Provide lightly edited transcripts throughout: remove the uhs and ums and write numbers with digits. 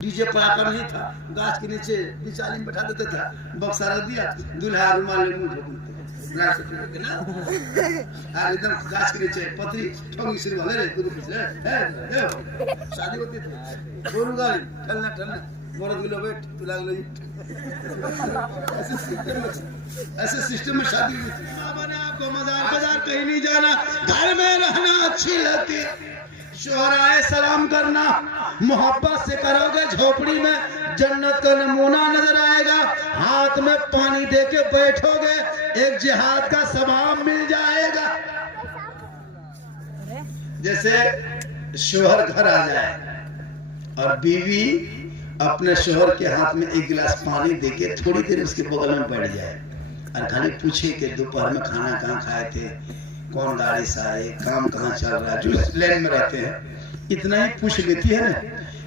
DJ पड़ाका नहीं था, गाछ के नीचे बिचाली में बैठा देता था, बक्सा रख दिया, दूल्हा रुमाल ले मुंह ढक ना एकदम गाछ के नीचे पतरी ठोंगी सिर वाले रे दूध पिछले शादी होती थी दोनों गाड़ी ठलना ठलना मोरत गिलो बैठ तू लाग लो ऐसे सिस्टम में शादी हुई थी। मैंने आपको मजार बाजार कहीं नहीं जाना, घर में रहना अच्छी लगती है। शोहराए सलाम करना मोहब्बत से करोगे, झोपड़ी में जन्नत का नमूना नजर आएगा। हाथ में पानी देके बैठोगे, एक जिहाद का सवाब मिल जाएगा। जैसे शोहर घर आ जाए और बीवी अपने शोहर के हाथ में एक गिलास पानी देके थोड़ी देर उसके बगल में बैठ जाए और खाली पूछे कि दोपहर में खाना कहाँ खाए थे, कौन गाड़ी से आए, काम कहाँ चल रहा है, जो लेन में रहते हैं, इतना ही पूछ लेती है ना।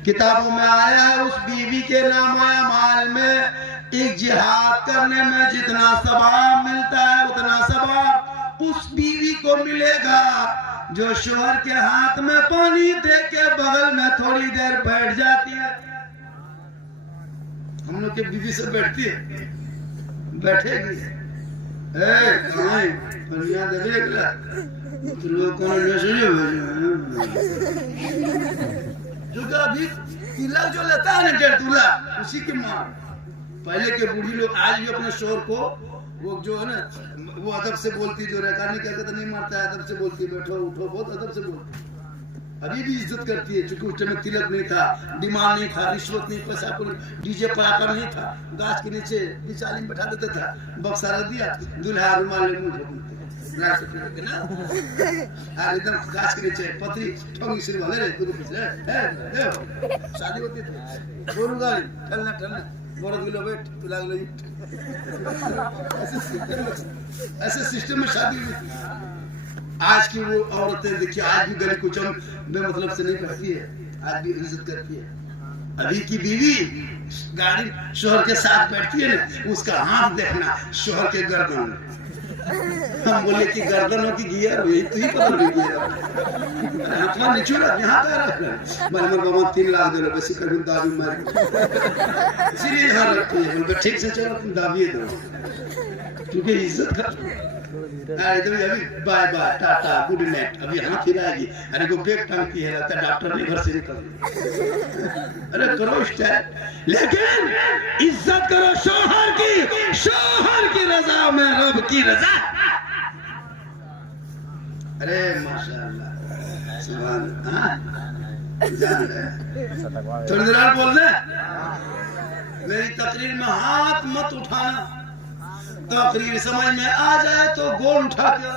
किताबों में आया है उस बीवी के नाम आया माल में एक जिहाद करने में जितना सवाब मिलता है उतना सवाब उस बीवी को मिलेगा जो शोहर के हाथ में पानी दे के बगल में थोड़ी देर बैठ जाती है। हम लोग के बीवी से बैठती है, बैठेगी जो अभी तिलक जो लेता है ना 1.5 दूल्हा उसी की माँ। पहले के बूढ़ी लोग आज भी अपने शोर को वो जो है ना वो अदब से बोलती, जो रेखा नहीं कहते तो नहीं मारता है, अदब से बोलती, बैठो उठो बहुत अदब से बोलती, अभी भी इज्जत करती है। चूंकि उस टाइम तिलक नहीं था, डिमांड नहीं था, रिश्वत नहीं, पैसा डीजे पड़ाका नहीं था, गाछ के नीचे बिचाली में बैठा देता था, बक्सा रख दिया, दूल्हा रुमाल ले मुंह ढक ना एकदम गाछ के नीचे पतरी ठोंगी सिर वाले रे दूध पिछले शादी होती थी दोनों गाड़ी ठलना ठलना मोरत गिलो बैठ तू लाग लो ऐसे सिस्टम में शादी हुई थी। आज की वो औरतें देखिए, आज भी गली कुचम बेमतलब से नहीं करती है, आज भी इज्जत करती है। अभी की बीवी गाड़ी शोहर के साथ बैठती है ना, उसका हाथ देखना शोहर के गर्दन में। हम बोले कि गर्दनों की गियर यही तो ही पता नहीं गियर हाथवा निचोड़ा यहाँ का रख बलमर बाबा 3 लाख दे लो वैसे कभी दाबी मार इसीलिए यहाँ रखते हैं। बोलते ठीक से चलो तुम दाबिए दो क्योंकि इज्जत कर अभी bye bye tata good night अभी हाथ हिलाएगी, अरे को बेग टांगती है लगता डॉक्टर ने घर से निकल अरे करो स्टाइल, लेकिन इज्जत करो शोहर की रजा में रब की रजा। अरे माशाअल्लाह सुभान अल्लाह जान रहे थोड़ी देर बोल दे। मेरी तकरीर में हाथ मत उठाना, तकरीर समझ में आ जाए तो गोल उठा के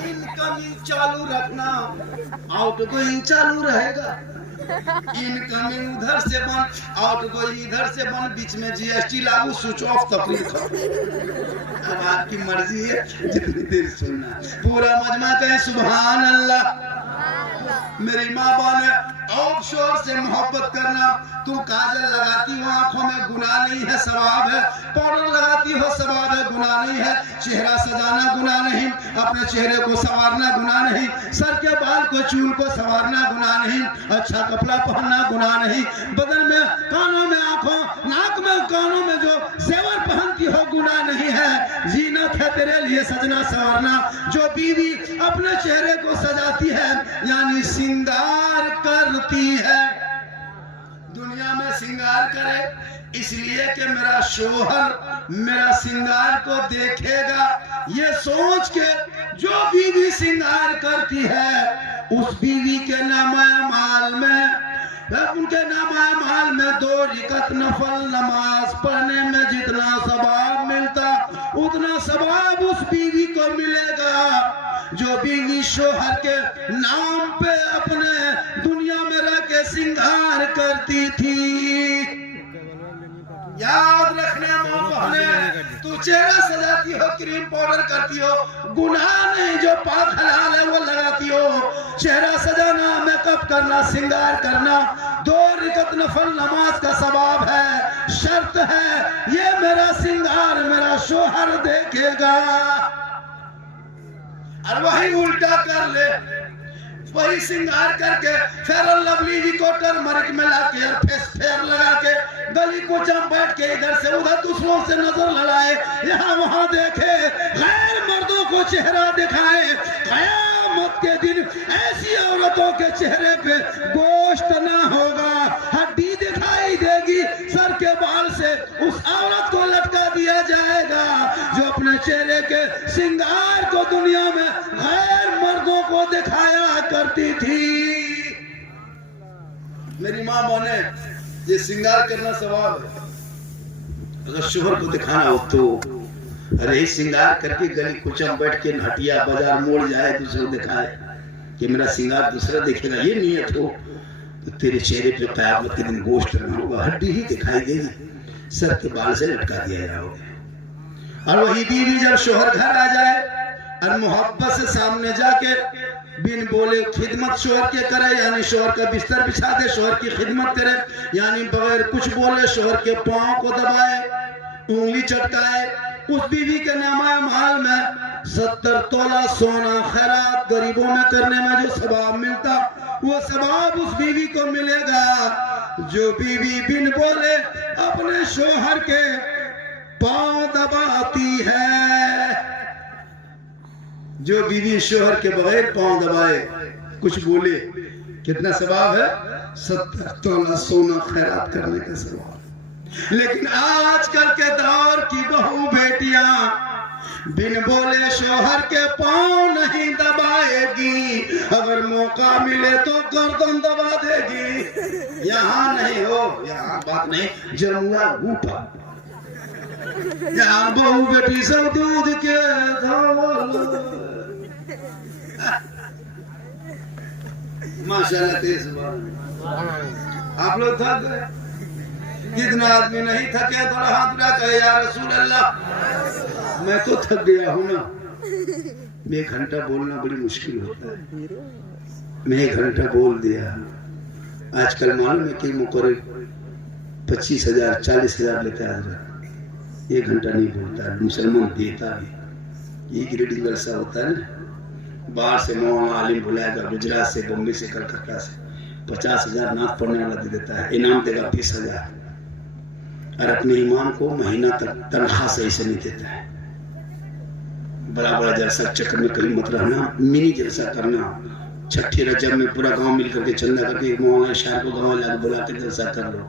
इनकमिंग चालू रखना, आउटगोइंग चालू रहेगा। इनकमिंग उधर से बंद, आउटगोइंग इधर से बंद, बीच में जीएसटी लागू, स्विच ऑफ, तकरीर खत्म। अब आपकी मर्जी है जितनी देर सुनना। पूरा मजमा कहे सुभान अल्लाह। मेरी माँ बोले और शोर से मोहब्बत करना। तू काजल लगाती हो आंखों में गुनाह नहीं है सवाब है, पाउडर लगाती हो सवाब है गुनाह नहीं है, चेहरा सजाना गुनाह नहीं, अपने चेहरे को संवारना गुनाह नहीं, सर के बाल को चूल को संवारना गुनाह नहीं, अच्छा कपड़ा पहनना गुनाह नहीं, बदन में कानों में आंखों नाक में कानों में जो जेवर पहनती हो गुनाह नहीं है। जीनत है तेरे लिए सजना संवारना। जो बीवी अपने चेहरे को सजाती है यानी श्रृंगार करती है, दुनिया में श्रृंगार करे इसलिए कि मेरा शोहर मेरा श्रृंगार को देखेगा, ये सोच के जो बीवी श्रृंगार करती है उस बीवी के नामाल में उनके नामाल में 2 रकात नफल नमाज पढ़ने में जितना सवाब मिलता उतना सवाब उस बीवी को मिलेगा जो बीवी शोहर के नाम पे अपने दुनिया में रह के श्रृंगार करती थी। याद रखने माँ बहने, तू चेहरा सजाती हो, क्रीम पाउडर करती हो, गुनाह नहीं, जो पाक हलाल है वो लगाती हो। चेहरा सजाना, मेकअप करना, श्रृंगार करना 2 रकात नफल नमाज का सवाब है, शर्त है ये मेरा श्रृंगार मेरा शोहर देखेगा। और वही उल्टा कर ले, वही श्रृंगार करके फेयर एंड लवली जी को टर्मरिक मिला के और फेस फेयर लगा के गली कोचम बैठ के इधर से उधर दूसरों से नजर लड़ाए, यहाँ वहां देखे, गैर मर्दों को चेहरा दिखाए। कयामत के दिन ऐसी औरतों के चेहरे पे गोश्त ना होगा, हड्डी दिखाई देगी, सर के बाल से उस औरत को लटका दिया जाएगा जो अपने चेहरे के श्रृंगार को दुनिया में गैर मर्दों को दिखाया करती थी। मेरी माँ बोले ये श्रृंगार करना स्वभाव है, अगर शोहर को दिखाना हो तो अरे श्रृंगार करके गली कुचम बैठ के हटिया बाजार मोड़ जाए, दूसरे दिखाए कि मेरा श्रृंगार दूसरा देखेगा, ये नियत हो तो तेरे चेहरे पे कयामत के दिन गोश्त ना होगा, हड्डी ही दिखाई देगी, सर के बाल से लटका दिया जाओगे। और वही बीवी जब शोहर घर आ जाए और मोहब्बत से सामने जाके बिन बोले खिदमत शोहर के करे, यानी शोहर का बिस्तर बिछा दे, शोहर की खिदमत करे, यानी बगैर कुछ बोले शोहर के पांव को दबाए, उंगली चटकाए, उस बीवी के नामा माल में 70 तोला सोना खैरात गरीबों में करने में जो सवाब मिलता, वो सवाब उस बीवी को मिलेगा जो बीवी बिन बोले अपने शोहर के पांव दबाती है। जो बीवी शोहर के बगैर पांव दबाए कुछ बोले, कितना सवाब है? 70 तोला सोना खैरात करने का सवाब। लेकिन आजकल के दौर की बहू बेटियां बिन बोले शोहर के पांव नहीं दबाएगी, अगर मौका मिले तो गर्दन दबा देगी। यहाँ नहीं हो, यहाँ बात नहीं, जमुआ ऊपर, यहाँ बहू बेटी सब दूध के धोल। माशाल्लाह तेज आप लोग थक गए, जितना आदमी नहीं थके थोड़ा हाथ उठा कहे या रसूल अल्लाह मैं तो थक गया हूँ ना। 1 घंटा बोलना बड़ी मुश्किल होता है, मैं 1 घंटा बोल दिया। आजकल मालूम है कि मुकर्रर 25,000 40,000 लेता है, 1 घंटा नहीं बोलता है, मुसलमान देता भी। ये ग्रेडिंग जलसा होता है ना, बाहर से मौलाना आलिम बुलाएगा, गुजरात से, बम्बई से, कलकत्ता से 50,000 नाथ पढ़ने वाला दे देता है, इनाम देगा 20,000, और अपने ईमान को महीना तक तनख्वाह सही से नहीं देता है। बड़ा बड़ा जलसा चक्कर में कहीं मत रहना, मिनी जलसा करना, छठी रजब में पूरा गांव मिल करके चंदा करके मौलाना शाह को गाँव ला बुला के जलसा कर लो,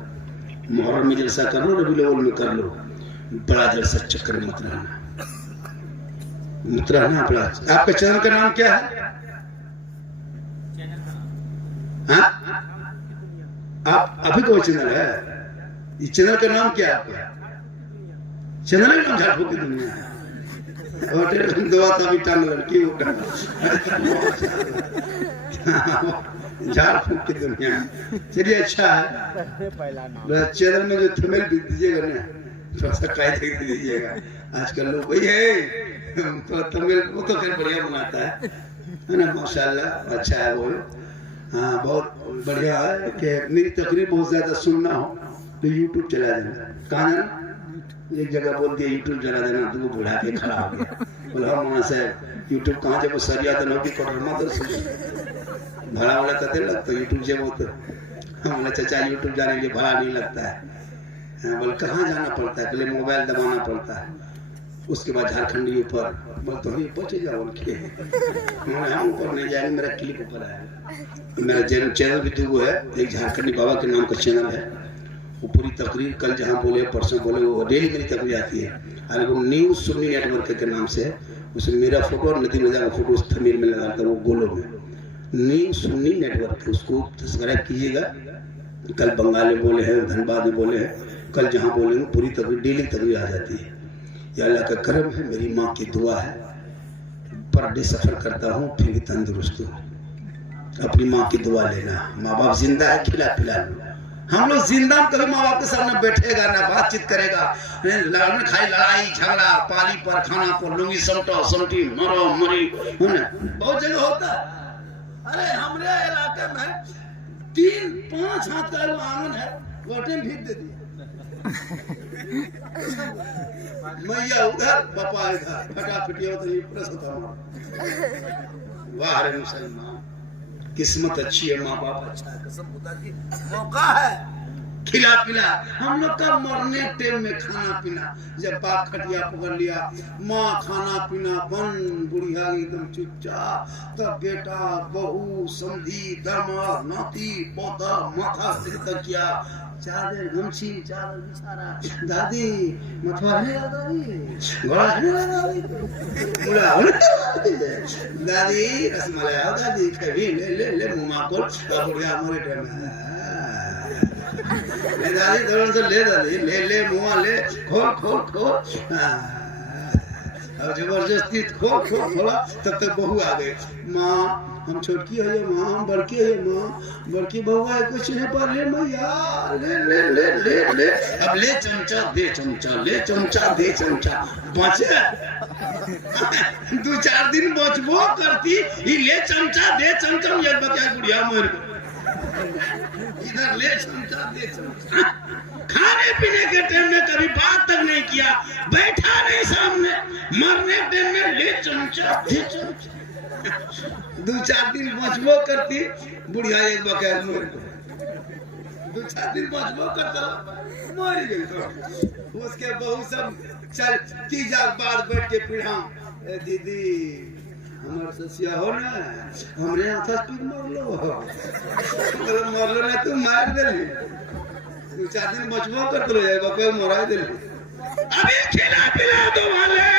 मुहर्रम में जलसा कर लो, रबीउल अव्वल में कर लो, बड़ा जलसा चक्कर में मत रहना, मत रहना। बड़ा आपका चैनल का नाम क्या है? आप अभी कोई चैनल है? ये चैनल का नाम क्या है आपका? चैनल का नाम झाड़ फूक की दुनिया है। दवा तभी टांग लड़की झाड़ फूक की दुनिया है। चलिए अच्छा है, चैनल में जो थंबनेल भी दीजिएगा ना थोड़ा सा कायदे देख दीजिएगा। आजकल लोग वही है तो थंबनेल वो तो खैर बढ़िया बनाता है ना, माशाल्लाह अच्छा है वो। हाँ बहुत बढ़िया है कि मेरी तकरीर बहुत ज्यादा सुनना हो तो यूट्यूब चला देना। कहाँ जाना? एक जगह बोल दिया यूट्यूब चला देना, तो वो बुढ़ा के खड़ा हो गया, बोला वहाँ से यूट्यूब कहाँ जब सरिया तो नौकी कोटरमा तो भाड़ा वाला कहते लगता यूट्यूब जब होता बोला चाचा यूट्यूब जाने के लिए भाड़ा नहीं लगता है। बोले कहाँ जाना पड़ता है? बोले मोबाइल दबाना पड़ता है, उसके बाद झारखंडी ऊपर। बोल तो हम पहुंचे जाओ उनके, हम ऊपर नहीं जाएंगे, मेरा क्लिक ऊपर आएगा। मेरा चैनल भी दो है, एक झारखंडी बाबा के नाम का चैनल है, वो पूरी तकरीर कल जहाँ बोले परसों बोले वो डेली मेरी तकरीर आती है, और वो न्यूज सुन्नी नेटवर्क के नाम से है, उसमें मेरा फोटो और नदीम रजा का फोटो उस थंबनेल में लगा था, वो गोलो में न्यूज सुन्नी नेटवर्क है, उसको सब्सक्राइब कीजिएगा। कल बंगाल में बोले हैं, धनबाद में बोले हैं, कल जहाँ बोलेंगे पूरी तकरीर डेली तकरीर आ जाती है। या अल्लाह का करम है, मेरी माँ की दुआ है, पर डे सफर करता हूँ फिर भी तंदुरुस्त हूँ। अपनी माँ की दुआ लेना, माँ बाप जिंदा है खिला पिला लो। हम लोग जिंदा कभी माँ बाप के सामने बैठेगा ना, बातचीत करेगा, लड़ने खाई लड़ाई झगड़ा, पाली पर खाना पर लुंगी समटो समटी मरो मरी है ना, बहुत जगह होता है। अरे हमारे इलाके में 3-5 हाथ का आंगन है, गोटे में भीग दे दिया, मैया उधर बापा इधर, फटाफटी होता है प्रस होता है। वाह रे मुसलमान, किस्मत अच्छी है, माँ बाप अच्छा है, कसम खुदा की मौका है, खिला पिला। हम लोग का मरने टाइम में खाना पीना, जब बाप खटिया पकड़ लिया, माँ खाना पीना बन, बुढ़िया एकदम चुपचाप, तब बेटा बहू समधी दामाद नाती पोता माथा सिर तक किया, चादर गमछी चादर बिछारा, दादी मथुआ है दादी, घोड़ा है दादी, मुड़ा दादी रसमलाई आओ दादी, कभी ले ले ले मुँह खोल, बुढ़िया हमारे टाइम में दादी थोड़ा सा ले दादी, ले ले मुँह ले, खोल खोल खोल, अब जबरदस्ती खोल खोल खोला, तब तक बहू आ गई, माँ हम छोटकी है माँ, हम बड़की है माँ, बड़की बहू है कुछ नहीं पर ले मैया, ले ले ले ले ले, अब ले चमचा दे चमचा, ले चमचा दे चमचा, बचे 2-4 दिन बचबो करती, ये ले चमचा दे चमचा, ये बता बुढ़िया मर इधर ले चमचा दे चमचा, खाने पीने के टाइम में कभी बात तक नहीं किया, बैठा नहीं सामने, मरने टाइम में ले चमचा दे चमचा, 2-4 दिन बचबो करती, बुढ़िया एक बकाया मर गई, 2-4 दिन बचबो करता मर गई, तो उसके बहू सब चल 30 बाद बैठ के पीढ़ा, दीदी हमारे ससिया हो ना, हमरे यहाँ था स्पीड मर लो ना, तुम मार दे, 2-4 दिन बचबो करते रहे, बकाया मरा दे, अभी खिला पिला दो वाले,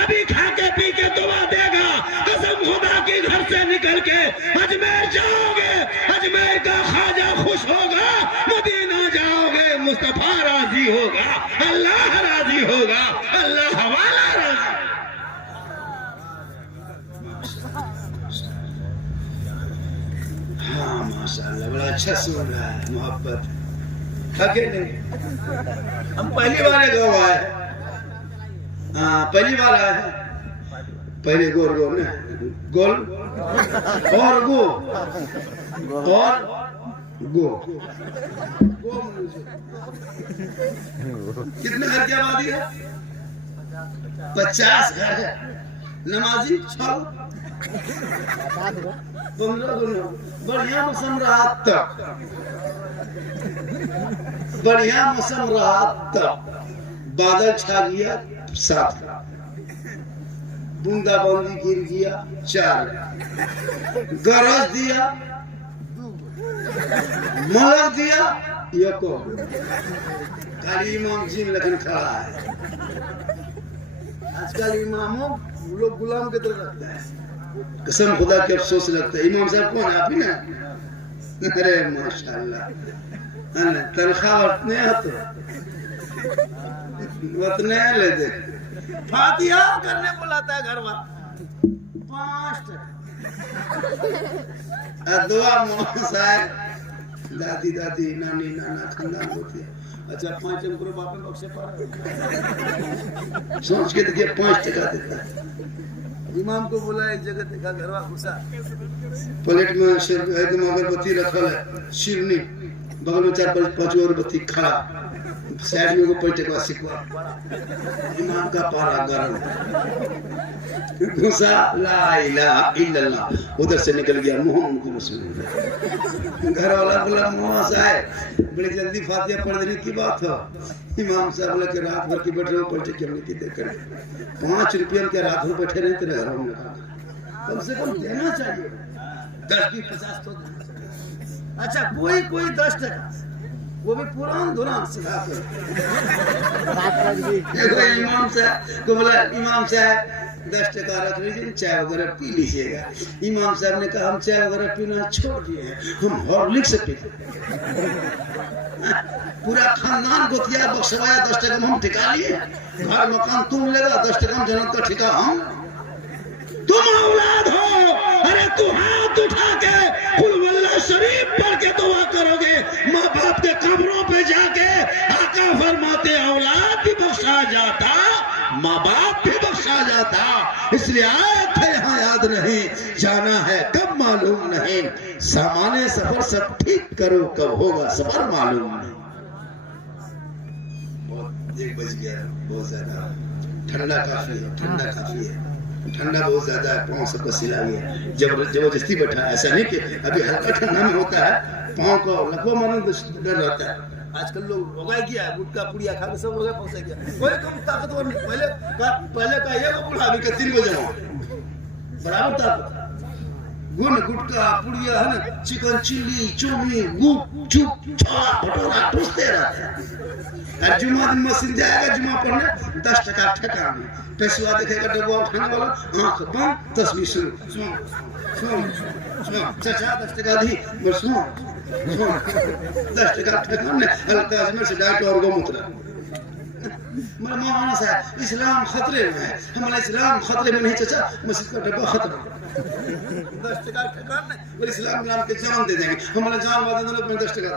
अभी खा के पी के दुआ देगा, कसम खुदा की घर से निकल के अजमेर जाओगे, अजमेर का ख्वाजा खुश होगा, मदीना जाओगे मुस्तफा राजी होगा, अल्लाह राजी होगा, अल्लाह वाला राजी। हाँ माशाल्लाह, बड़ा अच्छा सुन रहा है, मोहब्बत थके नहीं। हम पहली बार गाँव आए, हाँ पहली बार आए हैं, पहले गोल गोल ने गोल और गो और गो गो, कितने घर की आबादी है? 50 घर है, नमाजी 6, 15 बढ़िया मौसम रहा तब, बढ़िया मौसम रहा तब, बादल छा गया 7, बूंदाबांदी गिर गया 4, गरज दिया 2, मलक दिया 1, खाली इमाम जी लेकिन खड़ा है। आजकल इमामों लोग गुलाम की तरह रखते हैं, कसम खुदा के अफसोस लगता है। इमाम साहब कौन आप ही ना? अरे माशाल्लाह, तनख्वाह उतने तो उतने ले दे, फातिहा करने बुलाता है घर वाला 5 टका, दुआ साहब दादी दादी नानी नाना खानदान होती है, अच्छा 5 करो बाप में बख्शे पर सोच के देखिए 5 टका देता है। इमाम को बोला एक जगह देखा घरवा घुसा, प्लेट में एकदम अगरबत्ती रखल है, शिरनी बगल में 4-5 अगरबत्ती खड़ा, साइड में को 5 टका सिकवा, इमाम का पारा गरम घुसा, ला इलाहा इल्लल्लाह, उधर से निकल गया मोहम्मद रसूलुल्लाह। घर वाला बोला मुआ साहब बड़ी जल्दी फातिहा पढ़ देने की बात है। इमाम साहब बोला कि रात भर की बैठे हो, पढ़ के हमने की देकर 5 रुपये के रात भर बैठे रहे तेरे घर में, कम से कम देना चाहिए 10-20-50 तो देना चाहिए। अच्छा कोई 10 टका, वो भी पुरान दुरान सिखा के इमाम साहब को बोला, इमाम साहब 10 टका रख लीजिए, चाय वगैरह पी लीजिएगा। इमाम साहब ने कहा हम चाय वगैरह पीना छोड़ दिए, हम हॉर्लिक्स पीते। पूरा खानदान गोतिया बख्शवाया, 10 टका में हम ठिका लिए, घर मकान तुम लेगा, 10 टका में जन्नत का ठिका हम। तुम औलाद हो, अरे तू हाथ उठा के कुल वल्लाह शरीफ पढ़ के दुआ करोगे, माँ बाप के कब्रों पे जाके आका फरमाते औलाद भी बख्शा जाता, माँ बाप भी बख्शा जाता। इसलिए आयत है यहाँ याद नहीं, जाना है कब मालूम नहीं, सामान्य सफर सब ठीक करो, कब होगा सफर मालूम नहीं। 1 बज गया, बहुत ज्यादा ठंडा काफी है, ठंडा काफी है। ठंडा बहुत ज्यादा है, पाँव सबको सिला गया, जबरदस्ती बैठा। ऐसा नहीं कि अभी हल्का ठंडा में होता है, पाँव को लकवा मारने डर रहता है। आजकल लोग रोगा गया है, गुटका पुड़िया खा के सब रोगा पहुंचा गया। कोई कम ताकतवर नहीं। पहले का ये को बुढ़ा, अभी का 3 को जमा बराबर ताकत। गुन गुटका पुड़िया है ना, चिकन चिल्ली चाउमीन गुपचुप छोला भटूरा ठूसते रहते हैं। जुम्मा दिन मशीन जाएगा जुम्मा पढ़ने, 10 टका ठेका में पैसा देखेगा, डब्बा उठाने वाला आंख बंद, तस्वीर शुरू, सुन चाचा 10 टका दी, बस सुन 10 टका ठेका में हल्का अजमेर से डाइट और गोमूत्र। मेरा मौलाना साहब इस्लाम खतरे में है। हमारा इस्लाम खतरे में नहीं चाचा, मस्जिद का डब्बा खतरा। 10 टका ठेका में और इस्लाम नाम के जान दे देंगे, हमारा जान वादे दोनों में 10 टका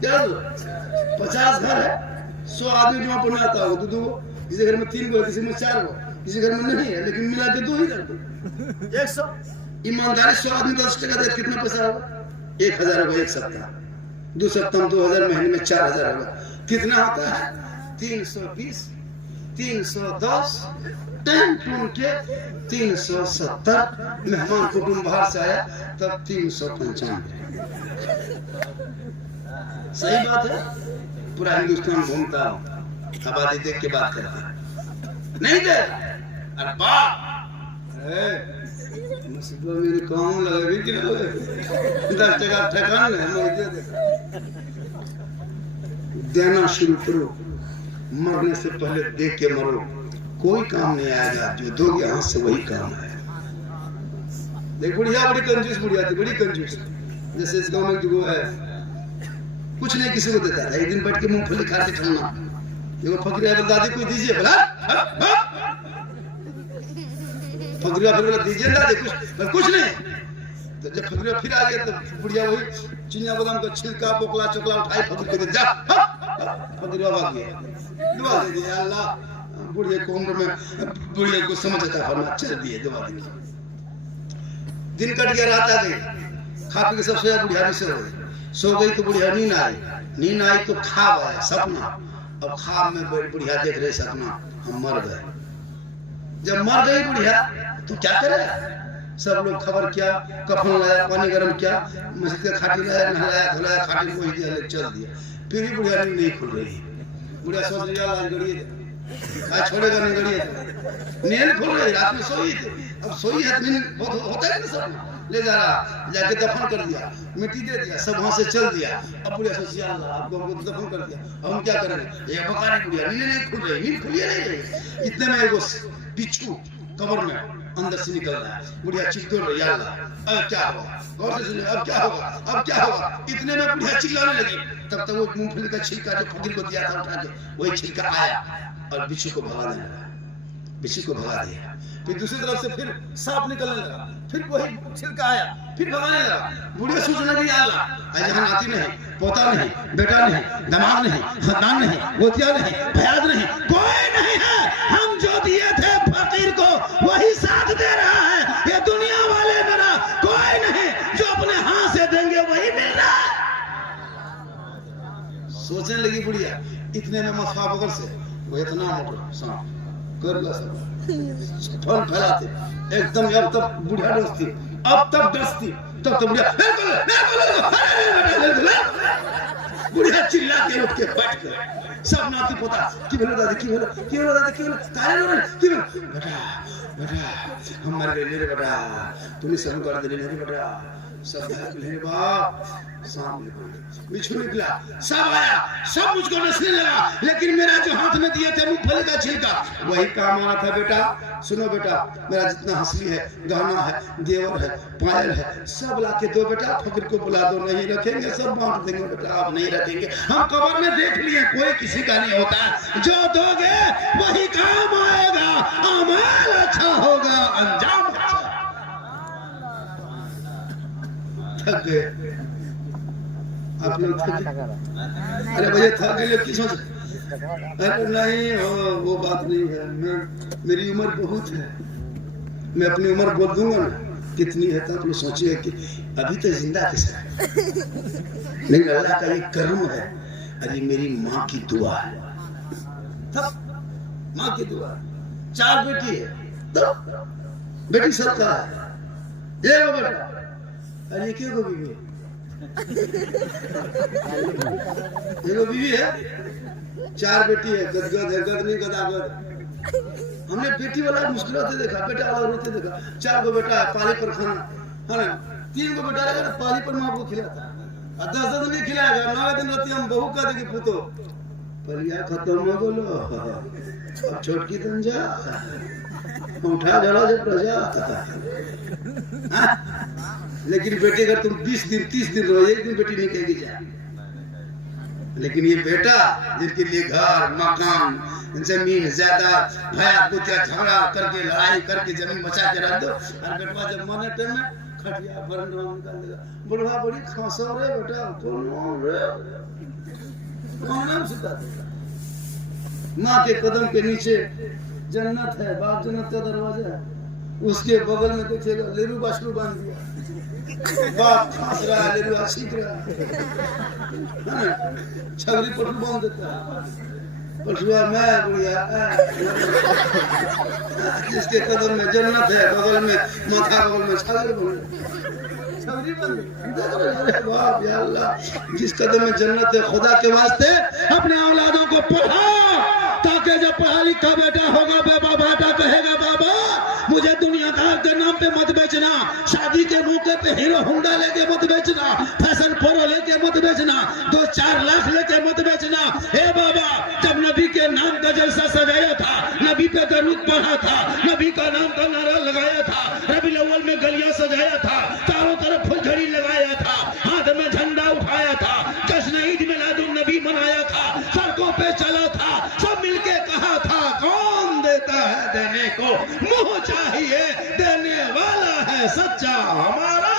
क्या 50 घर है, 100 आदमी जमा पढ़ने आता होगा, 2 किसी घर में 3 को, किसी में 4 को, किसी घर में नहीं है, लेकिन मिला के 2 ही कर दो 100। ईमानदारी 100 आदमी 10 टका दे, कितना पैसा होगा? 1000 होगा 1 सप्ताह, 2 सप्ताह में 2000, महीने में 4000 होगा। कितना होता है? 320, 310, 10 के 370। मेहमान कुटुंब बाहर से आया तब 395। सही बात है। पूरा हिंदुस्तान घूमता हूँ, आबादी देख के बात करता नहीं दे। अरे बाप मुसीबत मेरे काम लगे कि ना लगे, 10 टका ठेकान है देना शुरू करो। मरने से पहले देख के मरो। कोई काम नहीं आएगा, जो दोगे हाथ से वही काम है। देख बुढ़िया बड़ी कंजूस, बुढ़िया थी बड़ी कंजूस। जैसे इस गांव में जो है कुछ नहीं किसी को देता था, एक दिन बैठ के मूंगफली खा के ठंडा, देखो फकीरा बोल दादी कोई दीजिए, बोला फकीरा फिर दीजिए दादी कुछ नहीं। तो जब फकीरा फिर आ गया तो बुढ़िया वही चिनिया बादाम का छिलका बोकला चोकला उठाई फकीर को दे, जा फकीरा भाग गया, दुआ दे दिया। अल्लाह बुढ़िया को उम्र में बुढ़िया को समझ आता फरमा चल दिए, दुआ दी। दिन कट गया, रात आ गई, खा पी के सब सोया, बुढ़िया भी सो गई तो बुढ़िया नींद आई तो ख्वाब आया, सपना। अब ख्वाब में बुढ़िया देख रहे सपना, हम मर गए। जब मर गई बुढ़िया तो क्या करेगा? सब लोग खबर किया, कफन लाया, पानी गर्म किया, मस्जिद का खाटी लाया, नहलाया धुलाया, खाटी को दिया, चल दिया। फिर भी बुढ़िया नहीं खुल रही। बुढ़िया सोच लिया आज गड़िए, आज छोड़ेगा नहीं, गड़िए नींद खुल रही, रात में सोई थी। अब सोई है नींद बहुत होता है ना, सब ले जा रहा, जाके दफन कर दिया, मिट्टी दे दिया, सब वहां से चल दिया। अब बुढ़िया सोची अल्लाह आपको हमको दफन कर दिया, अब हम क्या करेंगे? ये बकारी बुढ़िया नींद नहीं खुल रही, नींद खुली नहीं रही। इतने में वो बिच्छू कब्र में अंदर से निकल रहा है। बुढ़िया चिल्ला रही, अल्लाह अब क्या होगा? गौर से सुनिए, अब क्या होगा? अब क्या होगा? इतने में बुढ़िया चिल्लाने लगी। तब तक वो मूंगफली का छिलका जो फकीर को दिया था उठा के, वही छिलका आया और बिच्छू को भगा देने लगा, बिच्छू को भगा दिया। फिर दूसरी तरफ से फिर सांप निकलने लगा, फिर वही छिलका आया, फिर भगाने लगा। बुढ़िया सोचने लगी अल्लाह जहाँ नाती नहीं, पोता नहीं, बेटा नहीं, दामाद नहीं, खानदान नहीं, गोतिया नहीं, फयाज नहीं, कोई नहीं है। हम जो दिए थे फकीर को वही साथ दे रहा है। ये दुनिया वाले मेरा कोई नहीं, जो अपने हाथ से देंगे वही मिल रहा है। सोचने लगी बुढ़िया। इतने में मसफा बगल से वो इतना मोटा सांप कर सब फल फैलाते एकदम। अब तब बुढ़िया डरती, अब तब डरती, तब बुढ़िया बुढ़िया चिल्ला के उठ के बैठ गए। सब नाती पोता की बोलो दादी, की बोलो, की बोलो दादी, की बोलो, काहे बोलो, की बोलो बेटा, बेटा हम मर गए रे बेटा, तूने सब कर दिले रे बेटा। सब रे बाप, सामने बिच्छू निकला, सब आया, सब मुझको नसने लगा, लेकिन मेरा जो हाथ में दिए थे मूंगफली का छिलका वही काम आना था। बेटा सुनो बेटा, मेरा जितना हंसली है, गहना है, देवर है, पायल है, सब लाके दो बेटा। फकीर को बुला दो, नहीं रखेंगे, सब बांट देंगे बेटा, आप नहीं रखेंगे। हम कब्र में देख लिए कोई किसी का नहीं होता, जो दोगे वही काम आएगा, अमल अच्छा होगा, अंजाम अच्छा। थक गए आप लोग, अरे भैया थक गए की सोच? अरे नहीं वो बात नहीं है, मेरी उम्र बहुत है, मैं अपनी उम्र बोल दूंगा ना कितनी है, तो आप लोग सोचिए कि अभी तो जिंदा कैसा है। नहीं, अल्लाह का ये करम है। अरे मेरी माँ की दुआ है, माँ की दुआ, 4 बेटी है, तो बेटी सबका है। ये वो बेटा, अरे क्यों को बीवी है? ये वो बीवी है, 4 बेटी है, गदगद है, गद नहीं गदागद। हमने बेटी वाला मुश्किल होते देखा, बेटा वाला रोते देखा। 4 गो बेटा है, पाली पर खाना है ना, 3 गो बेटा रहेगा, पाली पर माँ को खिलाता है, 10 दिन नहीं खिलाएगा, 9 दिन रहती हम बहू का देगी पुतो परिया खत्म हो गलो, अब छोटकी तुम जा उठा जरा जब प्रजा। लेकिन बेटे अगर तुम 20 दिन 30 दिन रहो, एक दिन बेटी नहीं कहेगी जा। लेकिन ये बेटा जिनके लिए घर मकान जमीन ज्यादा भया कुतिया झगड़ा करके लड़ाई करके जमीन बचा के रख दो, और बेटवा जब मरने टाइम में खटिया भरन निकाल देगा, बुढ़वा बड़ी खांसो रे बेटा कौन रे कौन सुता देगा। माँ के कदम के नीचे जन्नत है, बाप जन्नत का दरवाजा है, उसके बगल में देखेगा लेरू बाशरू बांध दिया, बाप खांस रहा है, लेरू सीख रहा है, छगरी पटू बांध देता है, पटुआ मैं बुढ़िया जिसके कदम में जन्नत है, बगल में माथा बगल में छगरी बाप या अल्लाह, जिस कदम में जन्नत है, खुदा के वास्ते अपने औलादों को पढ़ाओ, ताकि जब पढ़ा लिखा बेटा होगा बेबा बेटा कहेगा बाबा मुझे दुनियादार के नाम पे मत बेचना, शादी के मौके पे हीरो होंडा लेके मत बेचना, फैशन प्रो लेके मत बेचना, 2-4 लाख लेके मत बेचना। हे बाबा, जब नबी के नाम का जलसा सजाया था, नबी पे दरूद पढ़ा था, नबी का नाम का नारा लगाया था, रबीउल अव्वल में गलियां सजाया था, चारों तरफ फुलझड़ी लगाया था, हाथ में झंडा उठाया था, जश्न ईद मिलादुन नबी मनाया था, सड़कों पे चला था, सब मिलके कहा था कौन देता है देने को, मुंह चाहिए देने वाला है सच्चा हमारा।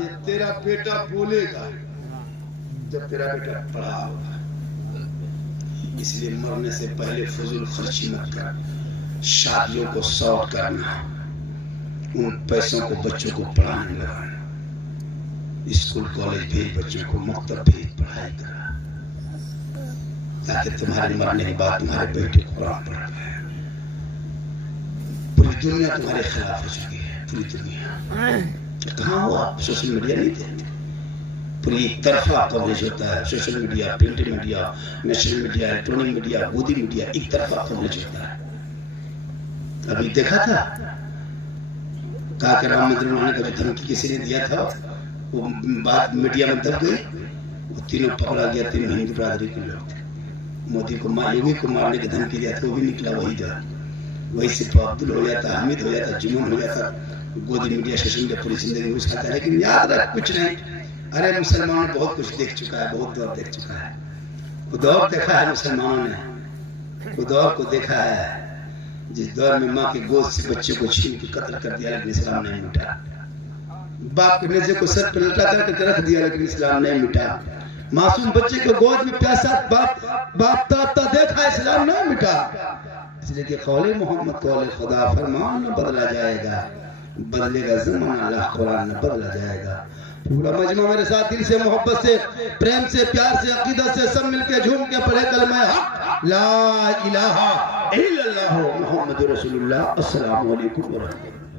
ये तेरा बेटा बोलेगा जब तेरा बेटा पढ़ा होगा, इसलिए मरने से पहले फजूल खर्ची मत कर, शादियों को शॉर्ट करना, उन पैसों को बच्चों को पढ़ाने लगाना, स्कूल कॉलेज भेज, बच्चों को मकतब भेज, पढ़ाई करा, ताकि तुम्हारे मरने के बाद तुम्हारे बेटे कुरान पढ़ पाए। पूरी दुनिया तुम्हारे खिलाफ हो चुकी है, पूरी दुनिया। कहाँ हो आप? सोशल मीडिया नहीं देते, पूरी तरफा कवरेज होता है, social media, print media, national media, electronic media, गोदी मीडिया, एक तरफा कवरेज होता है। अभी देखा था कहा राम मंदिर बनाने का जो धमकी किसी ने दिया था, वो बात मीडिया में दब गई, वो तीनों पकड़ा गया, तीनों हिंदू बरादरी के लोग थे। मोदी को योगी को मारने की धमकी दिया था, वो भी निकला वही था, वही सिर्फ अब्दुल हो जाता, हामिद हो जाता, जुमन हो जाता, गोदी मीडिया सोशल मीडिया पूरी जिंदगी घुसाता है। लेकिन याद रख कुछ नहीं, अरे मुसलमानों ने बहुत कुछ देख चुका है, बहुत दौर देख चुका है, दौर देखा है मुसलमानों ने, दौर को देखा है जिस दौर में माँ के गोद से बच्चे को छीन के कत्ल कर दिया, लेकिन इस्लाम नहीं मिटा, बाप के नेज़े को सर पर लटा करके रख दिया, लेकिन इस्लाम नहीं मिटा, मासूम बच्चे को गोद में प्यासा बाप तापता देखा, इस्लाम नहीं मिटा। इसलिए कि कौले मोहम्मद कौले खुदा, फरमान न बदला जाएगा, बदलेगा ज़माना, अल्लाह कुरान न बदला जाएगा। पूरा मजमा मेरे साथ दिल से, मोहब्बत से, प्रेम से, प्यार से, अकीदत से सब मिलके झूम के पढ़े कलमा हक ला इलाहा इल्लल्लाह मुहम्मदुर रसूलुल्लाह। अस्सलामु अलैकुम व रहमतुल्लाह।